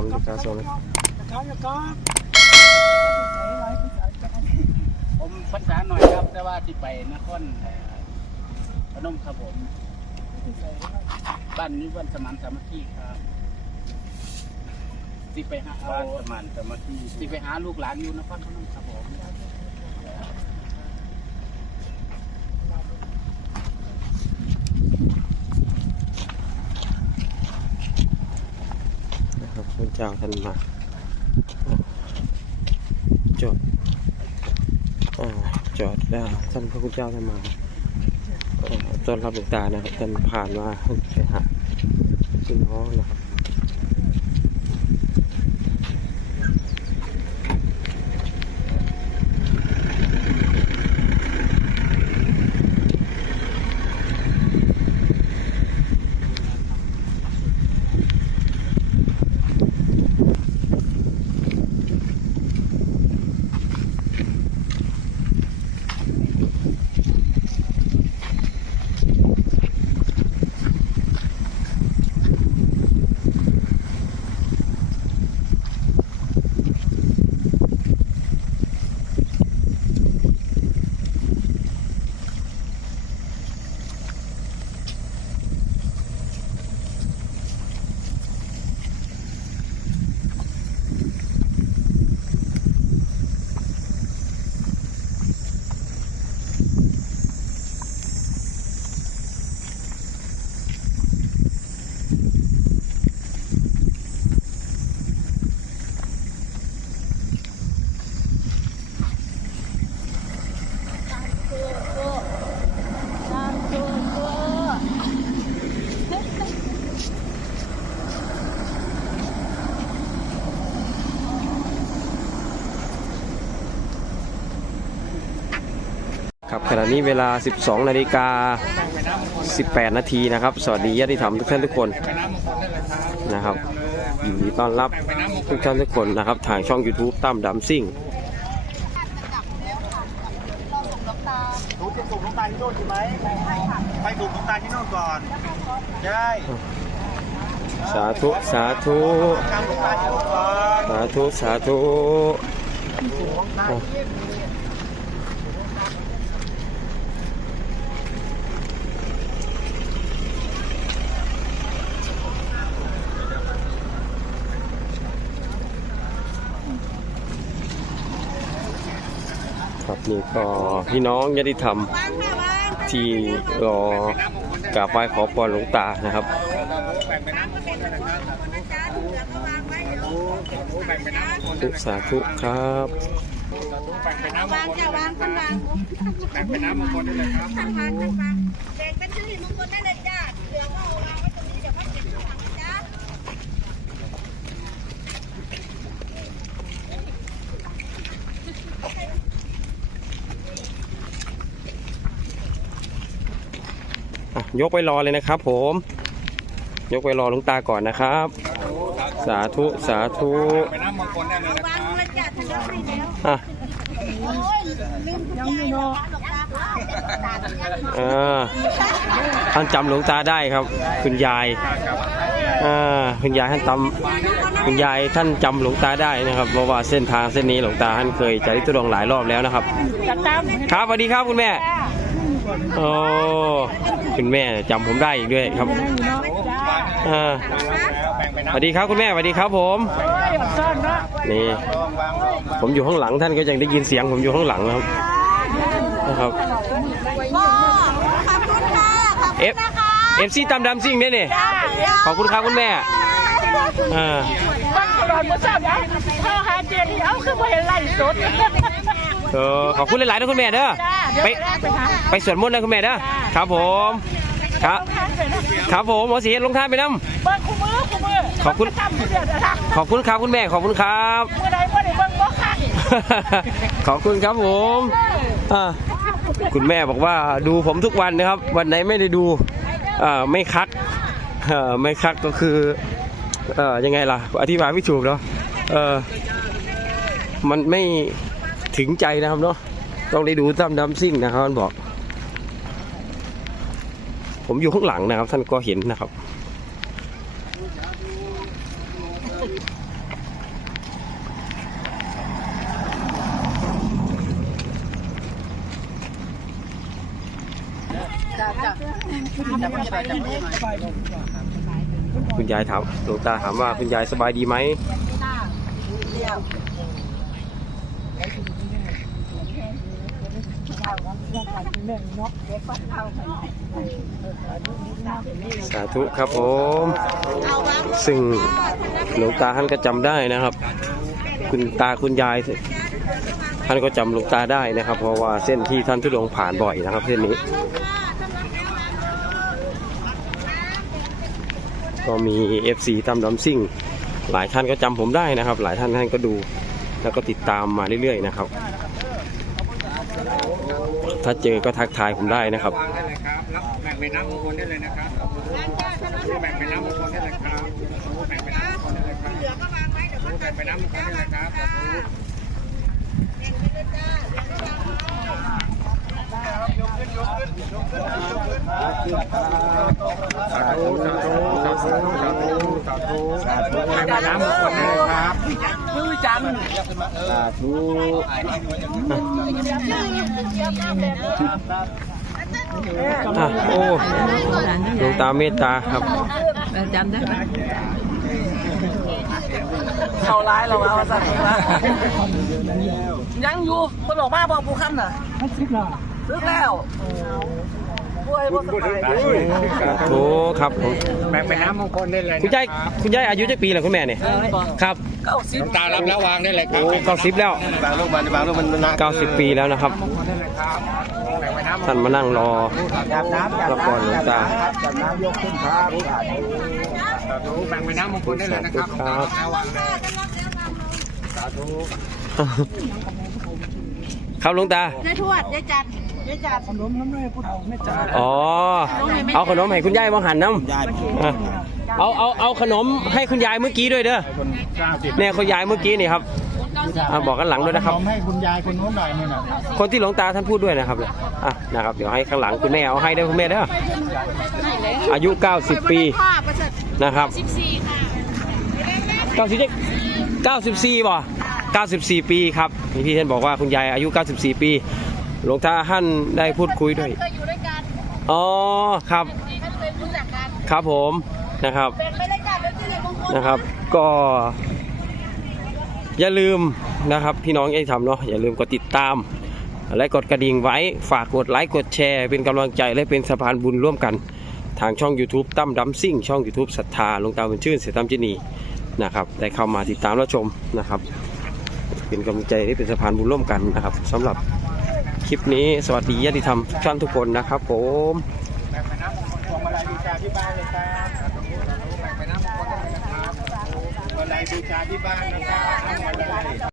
องนาฬิกาสองนาทีผมภาษาหน่อยครับ แต่ว่าที่ไปนครเอ่อพนมครับผม บ้านนี้วันสมานสามัคคีครับที่ไปหาบ้านเอาสมานสามัคคีที่ไปหาลูกหลานอยู่นครพนมครับผม นะครับพระเจ้าท่านมาจอดอจอดแล้วท่านพระคุณเจ้าท่านมาเอ่อต้อนรับหลวงตานะครับท่านผ่านมาไปหาพี่น้องนะครับ ครับขณะนี้เวลา 12 นาฬิกา 18 นาทีนะครับ สวัสดีญาติธรรมทุกท่านทุกคนนะครับยินดีต้อนรับทุกท่านทุกคนนะครับ ทางช่อง YouTube ตั้มดำซิ่งรู้จะส่งน้ำตาลที่โน่นใช่ไหมไปส่งน้ำตาลที่โน่นก่อนใช่สาธุ สาธุทำน้ำตาลที่โน่นก่อนสาธุ สาธุ นี่ก็พี่น้องญาติธรรมที่รอกราบไหว้ขอพรหลวงตานะครับทุกสาธุครับแบ่งไปน้ำมวางคลจะวางคนวางแบ่งเป็นน้ำมงคลได้เลยครับท่านวางท่านวางเด็กเป็นสิริมงคลได้เลยจ้าเหลือก็เอาวางไว้ตรงนี้เดี๋ยวเขาเก็บข้างหลังนะจ้า อะ ยกไปรอเลยนะครับ ผม ยกไปรอหลวงตาก่อนนะครับ สาธุสาธุไปน้ำมงคลได้เลยนะวางเลยจ้าท่านยกให้แล้วอะโอ้ยลืมยังไม่นอนหลวงตาค่ะอ่าท่านจำหลวงตาได้ครับ คุณยายอ่าคุณยายท่านจำคุณยายท่านจำหลวงตาได้นะครับเพราะว่าเส้นทางเส้นนี้หลวงตาท่านเคยจะริตุดงค์หลายรอบแล้วนะครับครับสวัสดีครับคุณแม่ โอ้คุณแม่จำผมได้อีกด้วยครับอ่าแบ่งไปสน้ำวัสดีครับคุณแม่สวัสดีครับผมนี่ลองวางลองวางผมอยู่ข้างหลังท่านก็ยังได้ยินเสียงผมอยู่ข้างหลังนะครับนะครับพ่อขอบคุณค่ะขอบเอคุณฟนะคะเอฟซีตามดำซิ่งเนี่ยนี่ขอบคุณครับคุณแม่อ่าบ้านตลอดมาทราบนะข้าวหาเจดีเอาคือมาเห็นไล่สดเออขอบคุณหลายๆนะคุณแม่เด้อ ไปไปหาไปสวดมนต์นะคุณแม่เด้อครับผมครับทานไปนะครับผมหมอสีลงทานไปน้เบิ้งคู่มือคู่มือขอบคุณทำเดือดนะำขอบคุณครับคุณแม่ขอบคุณครับมือใดมือใดเบิ้งบ่คักขอบคุณครับผมอ่าคุณแม่บอกว่าดูผมทุกวันนะครับ วันไหนไม่ได้ดูอ่าไม่คักเอ่อไม่คักก็คือเอ่อยังไงล่ะ อธิบายไม่ถูกเนาะเออมันไม่ถึงใจนะครับเนาะ ต้องได้ดูตั้มดำาซิ่งนะครับมันบอก ผมอยู่ข้างหลังนะครับ ท่านก็เห็นนะครับคุณยายถามหลวงตาถามว่าคุณยายสบายดีไหม สาธุครับผมซึ่งหลวงตาท่านก็จำได้นะครับ คุณตาคุณยายท่านก็จำหลวงตาได้นะครับ เพราะว่าเส้นที่ท่านทุดงผ่านบ่อยนะครับ เส้นนี้ ก็มี FC ตามดอมซิ่ง หลายท่านก็จำผมได้นะครับ หลายท่านท่านก็ดูแล้วก็ติดตามมาเรื่อยๆนะครับ ถ้าเจอก็ทักทายผมได้นะครับ วางได้เลยครับรับแบ่งเป็นน้ำมงคลได้เลยนะครับแบ่งเป็นน้ำมงคลได้เลยครับแบ่งเป็นน้ำมงคลได้เลยครับเหลือก็วางไว้เดี๋ยวก็แบ่งเป็นน้ำมงคลได้เลยครับ น้ำมงคลนะครับมือจันสาธุอะโอ้หลวงตาเมตตาครับเข้าร้ายเราเอาซะนะยังอยู่คนออกมาบอกผู้ขั้นน่ะซึกแล้วป่วยบ่ส บายสาธุครับผมแบ่งเป็นน้ำมงคลได้เลยคุณยายคุณยายอายุจะปีแล้วคุณแม่เนี่ยครับเก้าสิบตารับแล้ววางได้เลยครัโอ้บเก้าสิบแล้วบางลูกมันบางลูกมันนะเก้าสิบปีแล้วนะครับได้เลยครับแบ่งเป็นน้ำท่านมานั่งรอจับน้ำรับก่อนหลวงตาจับน้ำยกขึ้นครับสาธุแบ่งเป็นน้ำมงคลได้เลยนะครับสาธุครับวางเลยสาธุครับหลวงตายายทวดยายจัน ยายจันอ๋อ เอาขนมให้คุณยายมาหันน้ำอะเอาเอาเอาขนมให้คุณยายเมื่อกี้ด้วยเด้อคนเก้าสิบเนี่ยคุณยายเมื่อกี้นี่ครับอะบอกกันหลังด้วยนะครับ ผมให้คุณยายคนนู้นหน่อยนึงนะคนที่หลวงตาท่านพูดด้วยนะครับเนี่ยอะนะครับ เดี๋ยวให้ข้างหลังคุณแม่เอาให้ได้อคุณแม่เด้ออายุ 90 ปีพ่อประเสริฐนะครับสิบสี่ค่ะ90 94บ่94 ปีครับนี่พี่ท่านบอกว่าคุณยายอายุ 94 ปี หลวงตาท่านได้พูดคุยด้วย เคยอยู่ด้วยกันอ๋อครับ ท่านเคยรู้จักกันครับผมนะครับ เป็นไม่ได้จัดเป็นสิริมงคลนะครับ ก็ อย่าลืมนะครับ พี่น้องไอ้ทำเนาะอย่าลืมกดติดตาม และกดกระดิ่งไว้ฝากกดไลค์กดแชร์ เป็นกำลังใจและเป็นสะพานบุญร่วมกัน ทางช่อง YouTube ตั้มดัมซิ่ง ช่อง YouTube ศรัทธาหลวงตาบุญชื่นเสียตั้มจินีนะครับได้เข้ามาติดตามและชมนะครับ เป็นกำลังใจที่เป็นสะพานบุญร่วมกันนะครับสำหรับ คลิปนี้สวัสดีญาติธรรมทุกท่านทุกคนนะครับผมบูชาที่บ้านเลยครับสาธุสาธุแบ่งเป็นนะครับ